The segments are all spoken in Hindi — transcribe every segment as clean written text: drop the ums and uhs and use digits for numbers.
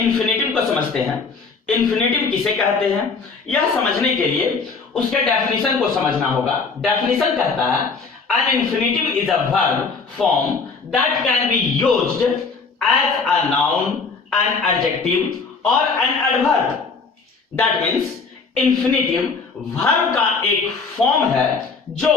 इन्फिनेटिव को समझते हैं। इन्फिनेटिव किसे कहते हैं यह समझने के लिए उसके डेफिनेशन को समझना होगा। डेफिनेशन कहता है an infinitive is a verb form that can be used as a noun, an adjective और an adverb. That means infinitive verb का एक फॉर्म है जो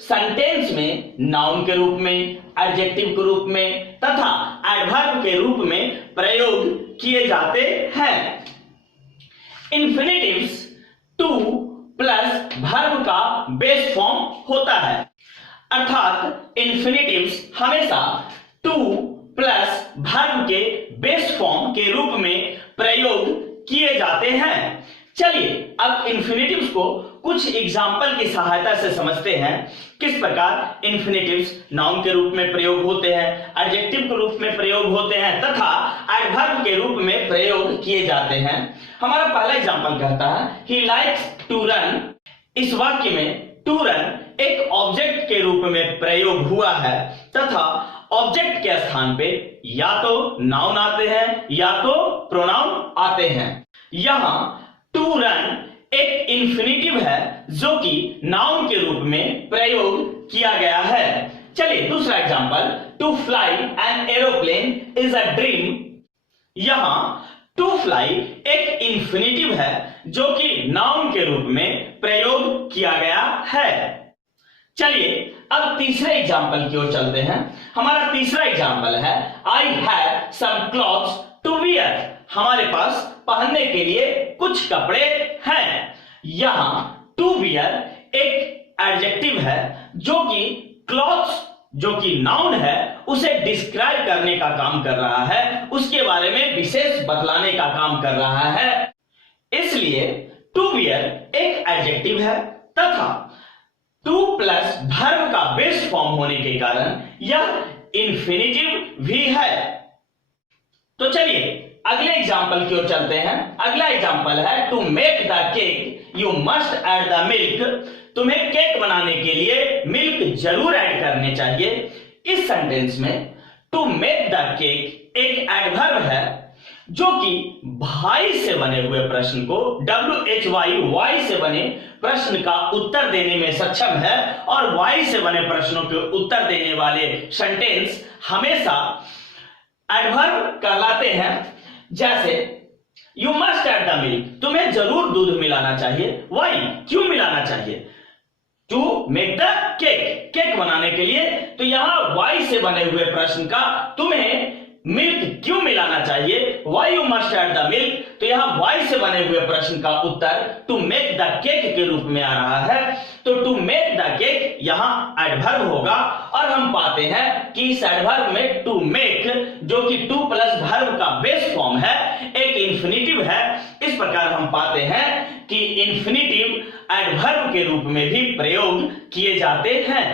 सेंटेंस में नाउन के रूप में, एडजेक्टिव के रूप में तथा एडवर्ब के रूप में प्रयोग किए जाते हैं। इन्फिनेटिव्स टू प्लस वर्ब का बेस फॉर्म होता है, अर्थात इन्फिनेटिव्स हमेशा टू प्लस वर्ब के बेस फॉर्म के रूप में प्रयोग किए जाते हैं। चलिए अब इन्फिनेटिव्स को कुछ एग्जाम्पल की सहायता से समझते हैं, किस प्रकार इन्फिनेटिव्स नाउन के रूप में प्रयोग होते हैं, एडजेक्टिव के रूप में प्रयोग होते हैं तथा एडवर्ब के रूप में प्रयोग किए जाते हैं। हमारा पहला एग्जाम्पल कहता है ही लाइक्स टू रन। इस वाक्य में टू रन एक ऑब्जेक्ट के रूप में प्रयोग हुआ है तथा ऑब्जेक्ट के स्थान पे या तो नाउन आते हैं या तो प्रोनाउन आते हैं। यहां टू रन एक इन्फिनेटिव है जो कि नाउन के रूप में प्रयोग किया गया है। चलिए दूसरा example, to fly an aeroplane is a dream. यहां टू फ्लाई एक इन्फिनेटिव है जो कि नाउन के रूप में प्रयोग किया गया है। चलिए अब तीसरे एग्जांपल की ओर चलते हैं। हमारा तीसरा एग्जांपल है I have some clothes to wear. हमारे पास पहनने के लिए कुछ कपड़े हैं। यहां टू वियर एक एडजेक्टिव है जो कि क्लॉथ्स जो कि नाउन है उसे डिस्क्राइब करने का काम कर रहा है, उसके बारे में विशेष बतलाने का काम कर रहा है। इसलिए टू वियर एक एडजेक्टिव है तथा टू प्लस वर्ब का बेस फॉर्म होने के कारण यह इन्फिनेटिव भी है। तो चलिए अगले एग्जाम्पल की ओर चलते हैं। अगला एग्जाम्पल है to make the cake you must add the milk. तुम्हें केक बनाने के लिए मिल्क जरूर ऐड करने चाहिए। इस सेंटेंस में टू मेक द केक एक एडवर्ब है जो कि भाई से बने हुए प्रश्न को WHY से बने प्रश्न का उत्तर देने में सक्षम है और वाई से बने प्रश्नों के उत्तर देने वाले सेंटेंस हमेशा एडवर्ब कहलाते हैं। जैसे you must add the milk, तुम्हें जरूर दूध मिलाना चाहिए। वाई, क्यों मिलाना चाहिए? To make the cake, cake बनाने के लिए। तो यहां वाई से बने हुए प्रश्न का तुम्हें मिल्क क्यों मिलाना चाहिए, why you must add the milk, तो यहां वाई से बने हुए प्रश्न का उत्तर टू मेक द केक के रूप में आ रहा है। तो टू मेक द केक यहां एडवर्ब होगा और हम पाते हैं कि इस एडवर्ब में टू मेक जो कि टू प्लस वर्ब का बेस फॉर्म है एक इन्फिनेटिव है। इस प्रकार हम पाते हैं कि इन्फिनेटिव एडवर्ब के रूप में भी प्रयोग किए जाते हैं।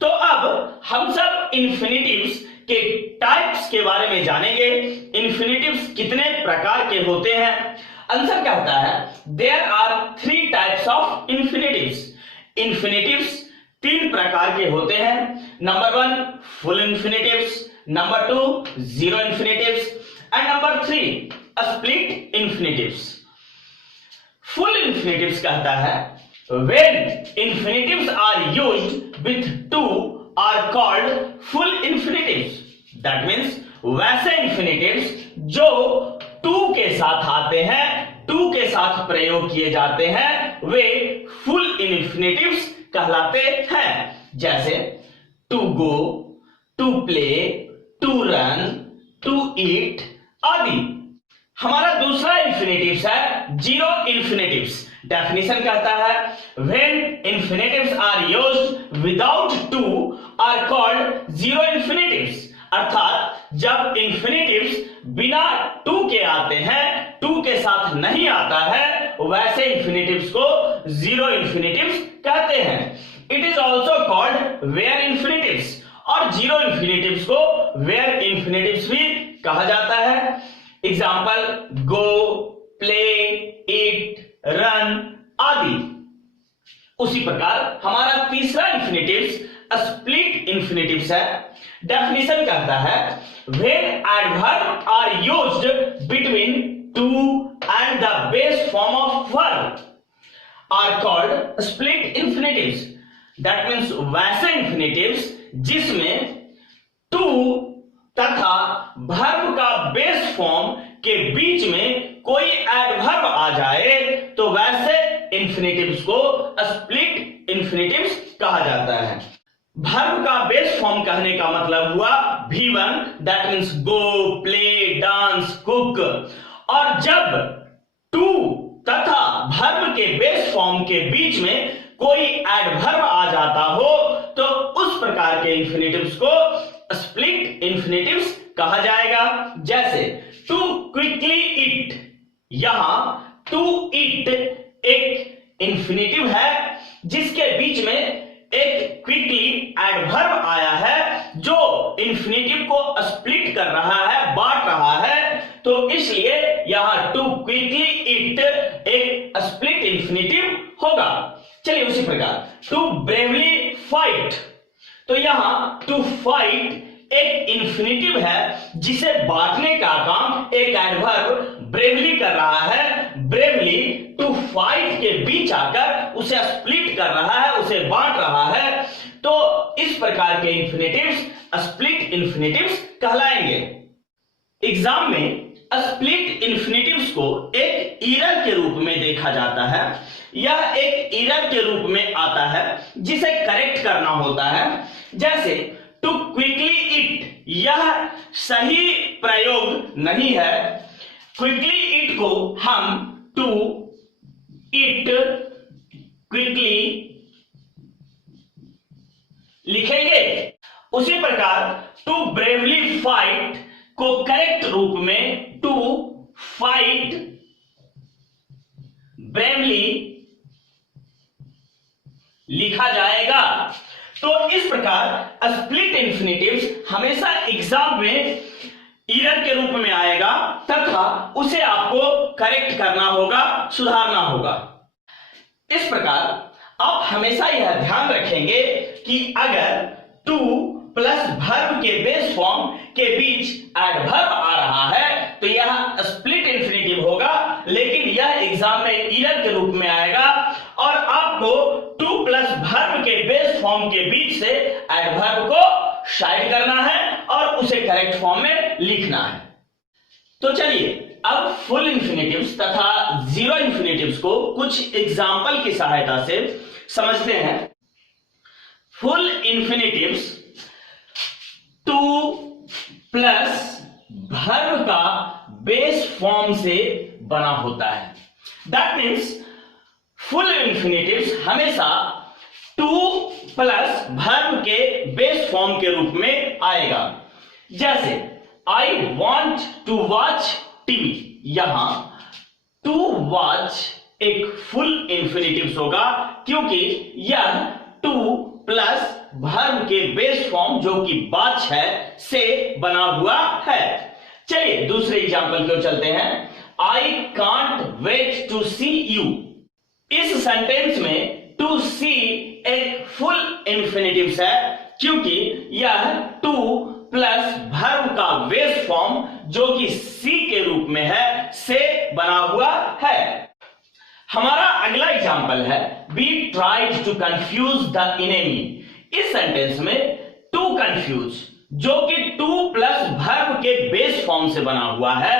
तो अब हम सब इन्फिनेटिव्स के टाइप्स के बारे में जानेंगे। इन्फिनेटिव्स कितने प्रकार के होते हैं? आंसर कहता है there are 3 types of infinitives. Infinitives 3 प्रकार के होते हैं। Number 1 full infinitives, number 2 zero infinitives and number 3 split infinitives. Full infinitives कहता है when infinitives are used with to are called full infinitives. That means वैसे इन्फिनेटिव्स जो टू के साथ आते हैं, टू के साथ प्रयोग किए जाते हैं, वे फुल इन्फिनेटिव्स कहलाते हैं। जैसे to go, to play, to run, to eat आदि। हमारा दूसरा इन्फिनेटिव्स है जीरो इन्फिनेटिव्स। डेफिनेशन कहता है when infinitives are used without to are called zero infinitives। अर्थात जब इन्फिनेटिव्स बिना टू के आते हैं, टू के साथ नहीं आता है, वैसे इन्फिनेटिव्स को जीरो इन्फिनेटिव्स कहते हैं। It is also called bare infinitives, और जीरो इन्फिनेटिव्स को वेयर इन्फिनेटिव्स भी कहा जाता है। Example go, play, eat, run आदि। उसी प्रकार हमारा तीसरा इन्फिनेटिव्स स्प्लिट इन्फिनेटिव्स है। डेफिनेशन कहता है when adverb are used between to and the base form of verb are called split infinitives. That means वैसे इन्फिनेटिव्स जिसमें टू तथा वर्ब का बेस फॉर्म के बीच में कोई एडवर्ब आ जाए तो वैसे इन्फिनेटिव्स को स्प्लिट इन्फिनेटिव्स कहा जाता है। वर्ब का बेस फॉर्म कहने का मतलब हुआ V1, that means go, play, dance, cook. और जब टू तथा वर्ब के बेस फॉर्म के बीच में कोई एडवर्ब आ जाता हो तो उस प्रकार के इन्फिनेटिव्स को स्प्लिट इन्फिनेटिव्स कहा जाएगा। जैसे टू क्विकली ईट, यहां टू ईट एक इन्फिनेटिव है जिसके बीच में एक क्विकली एडवर्ब आया है जो इन्फिनेटिव को स्प्लिट कर रहा है, बांट रहा है, तो इसलिए यहां टू क्विकली ईट एक स्प्लिट इन्फिनेटिव होगा। चलिए उसी प्रकार टू ब्रेवली फाइट, तो यहां टू फाइट एक इन्फिनेटिव है जिसे बांटने का काम एक एडवर्ब ब्रेवली कर रहा है। ब्रेवली टू फाइट के बीच आकर उसे स्प्लिट कर रहा है, उसे बांट रहा है, तो इस प्रकार के इन्फिनेटिव्स स्प्लिट इन्फिनेटिव्स कहलाएंगे। एग्जाम में स्प्लिट इन्फिनेटिव्स को एक ईरर के रूप में देखा जाता है। यह एक ईरर के रूप में आता है जिसे करेक्ट करना होता है। जैसे टू क्विकली ईट, यह सही प्रयोग नहीं है। क्विकली ईट को हम टू ईट क्विकली लिखेंगे। उसी प्रकार टू ब्रेवली फाइट को करेक्ट रूप में टू फाइट ब्रेवली लिखा जाएगा। तो इस प्रकार स्प्लिट इन्फिनेटिव्स हमेशा एग्जाम में ईरर के रूप में आएगा तथा उसे आपको करेक्ट करना होगा, सुधारना होगा। इस प्रकार आप हमेशा यह ध्यान रखेंगे कि अगर टू प्लस वर्ब के बेस फॉर्म के बीच एडवर्ब आ रहा है तो यह स्प्लिट इन्फिनेटिव होगा, लेकिन यह एग्जाम में ईरर के रूप में आएगा और आपको टू प्लस वर्ब के बेस फॉर्म के बीच से एडवर्ब को साइड करना है और उसे करेक्ट फॉर्म में लिखना है। तो चलिए अब फुल इन्फिनेटिव्स तथा जीरो इन्फिनेटिव्स को कुछ एग्जाम्पल की सहायता से समझते हैं। Full infinitives to plus verb का बेस फॉर्म से बना होता है। दैट मीन्स फुल इन्फिनेटिव्स हमेशा टू प्लस वर्ब के बेस फॉर्म के रूप में आएगा। जैसे I want to watch TV, यहां टू वॉच एक फुल इन्फिनेटिव्स होगा क्योंकि यह टू प्लस वर्ब के बेस फॉर्म जो कि वॉच है से बना हुआ है। चलिए दूसरे एग्जांपल की ओर चलते हैं। I can't wait to see you, इस सेंटेंस में टू सी एक फुल इन्फिनेटिव्स है क्योंकि यह टू प्लस वर्ब का बेस फॉर्म जो कि सी के रूप में है से बना हुआ है। हमारा अगला एग्जांपल है we tried to confuse the enemy. इस सेंटेंस में टू कंफ्यूज जो कि टू प्लस वर्ब के बेस फॉर्म से बना हुआ है,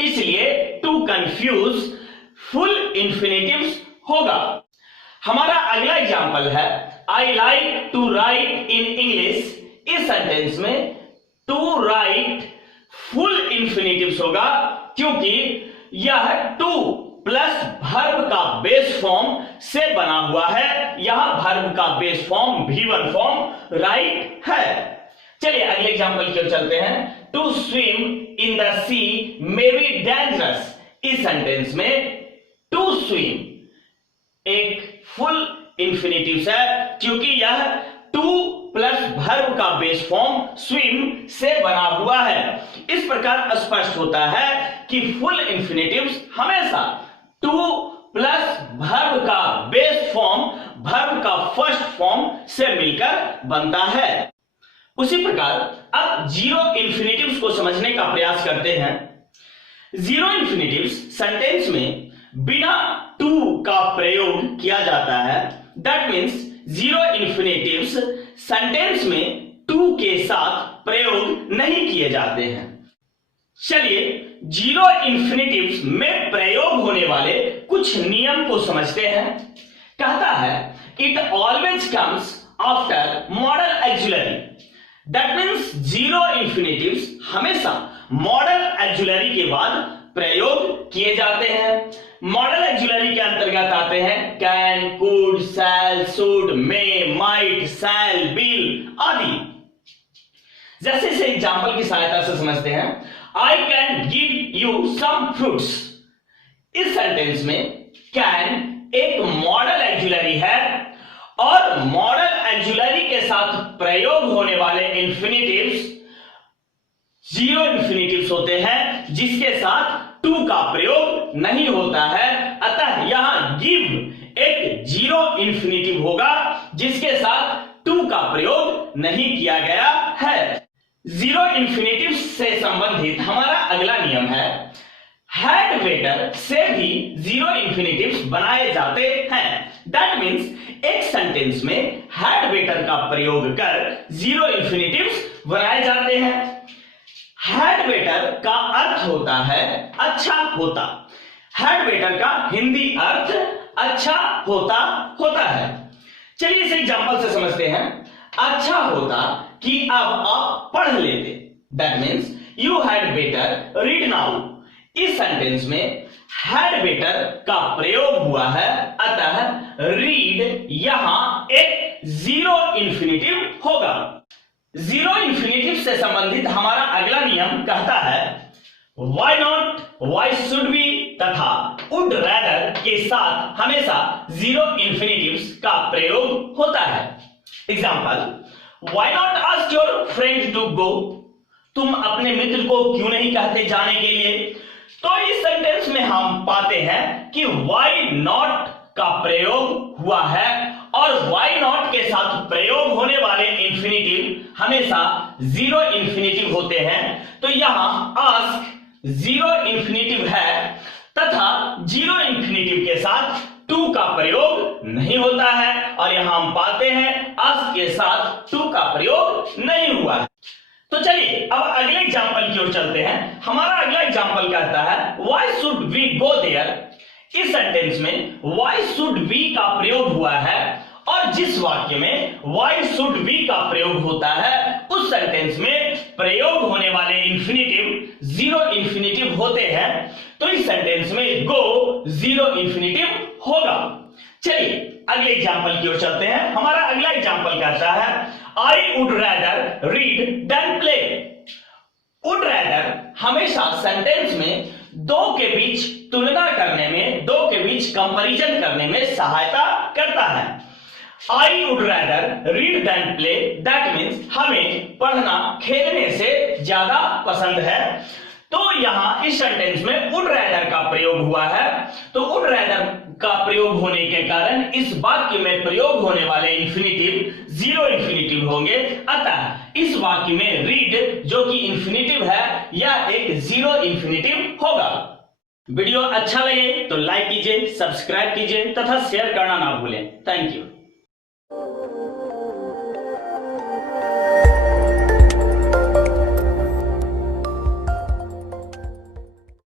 इसलिए टू कंफ्यूज फुल इन्फिनेटिव्स होगा। हमारा अगला एग्जांपल है I like to write in English. इस सेंटेंस में टू राइट फुल इन्फिनेटिव्स होगा क्योंकि यह टू प्लस वर्ब का बेस फॉर्म से बना हुआ है। यहां वर्ब का base form V1 form right है। चलिए अगले एग्जांपल की ओर चलते हैं। To swim in the sea may be dangerous. इस सेंटेंस में टू स्विम एक फुल इन्फिनेटिव है क्योंकि यह टू प्लस वर्ब का बेस फॉर्म स्विम से बना हुआ है। इस प्रकार स्पष्ट होता है कि फुल इन्फिनेटिव्स हमेशा टू प्लस वर्ब का बेस फॉर्म वर्ब का फर्स्ट फॉर्म से मिलकर बनता है। उसी प्रकार अब जीरो इंफिनिटिव्स को समझने का प्रयास करते हैं। जीरो इंफिनिटिव्स सेंटेंस में बिना टू का प्रयोग किया जाता है। दैट मीन्स जीरो इंफिनिटिव्स सेंटेंस में टू के साथ प्रयोग नहीं किए जाते हैं। चलिए जीरो इंफिनिटिव्स में प्रयोग होने वाले कुछ नियम को समझते हैं। कहता है it always comes after modal auxiliary. That means zero infinitives हमेशा मॉडल एक्जुलरी के बाद प्रयोग किए जाते हैं। मॉडल एक्जुलरी के अंतर्गत आते हैं can, could, shall, should, may, might, shall, will आदि। जैसे इसे एग्जाम्पल की सहायता से समझते हैं। I can give you some fruits. इस सेंटेंस में कैन एक मॉडल एक्जुलरी है और मॉडल एक्जुलरी के साथ प्रयोग होने वाले इंफिनिटिव्स जीरो इंफिनिटिव्स होते हैं जिसके साथ टू का प्रयोग नहीं होता है। अतः यहां गिव एक जीरो इंफिनिटिव होगा जिसके साथ टू का प्रयोग नहीं किया गया है। जीरो इंफिनिटिव से संबंधित हमारा अगला नियम है हैड वेटर से भी जीरो इंफिनिटिव्स बनाए जाते हैं। दैट मीन्स एक सेंटेंस में हैड वेटर का प्रयोग कर जीरो इंफिनिटिव्स बनाए जाते हैं। हैड वेटर का अर्थ होता है अच्छा होता। हैड वेटर का हिंदी अर्थ अच्छा होता होता है। चलिए इसे एग्जांपल से समझते हैं। अच्छा होता कि अब आप पढ़ लेते। That means you had better read now. इस सेंटेंस में हैड बेटर का प्रयोग हुआ है अतः रीड यहां एक जीरो इंफिनिटिव होगा। जीरो इंफिनिटिव से संबंधित हमारा अगला नियम कहता है why not, why should be तथा वुड रैदर के साथ हमेशा जीरो इंफिनिटिव्स का प्रयोग होता है। Example why not ask your friend to go. तुम अपने मित्र को क्यों नहीं कहते जाने के लिए। तो इस सेंटेंस में हम पाते हैं कि वाई नॉट का प्रयोग हुआ है और वाई नॉट के साथ प्रयोग होने वाले इंफिनिटिव हमेशा जीरो इंफिनिटिव होते हैं। तो यहां आस्क जीरो इंफिनिटिव है तथा जीरो इंफिनिटिव के साथ टू का प्रयोग नहीं होता है और यहां हम पाते हैं आस्क के साथ टू का प्रयोग नहीं हुआ है। तो चलिए अब अगले एग्जांपल की ओर चलते हैं। हमारा अगला एग्जांपल कहता है why should we go there. इस सेंटेंस में व्हाई शुड वी का प्रयोग हुआ है और जिस वाक्य में व्हाई शुड वी का प्रयोग होता है उस सेंटेंस में प्रयोग होने वाले इंफिनिटिव जीरो इंफिनिटिव होते हैं। तो इस सेंटेंस में गो जीरो इंफिनिटिव होगा। चलिए अगले एग्जांपल की ओर चलते हैं। हमारा अगला एग्जांपल कहता है I would rather read than play. Would rather हमेशा सेंटेंस में दो के बीच तुलना करने में, दो के बीच कंपैरिजन करने में सहायता करता है। I would rather read than play. That means हमें पढ़ना खेलने से ज्यादा पसंद है। तो यहां इस सेंटेंस में वुड रैदर का प्रयोग हुआ है। तो वुड रैदर का प्रयोग होने के कारण इस वाक्य में प्रयोग होने वाले इंफिनिटिव जीरो इंफिनिटिव होंगे। अतः इस वाक्य में रीड जो कि इंफिनिटिव है यह एक जीरो इंफिनिटिव होगा। वीडियो अच्छा लगे तो लाइक कीजिए, सब्सक्राइब कीजिए तथा शेयर करना ना भूलें। Thank you.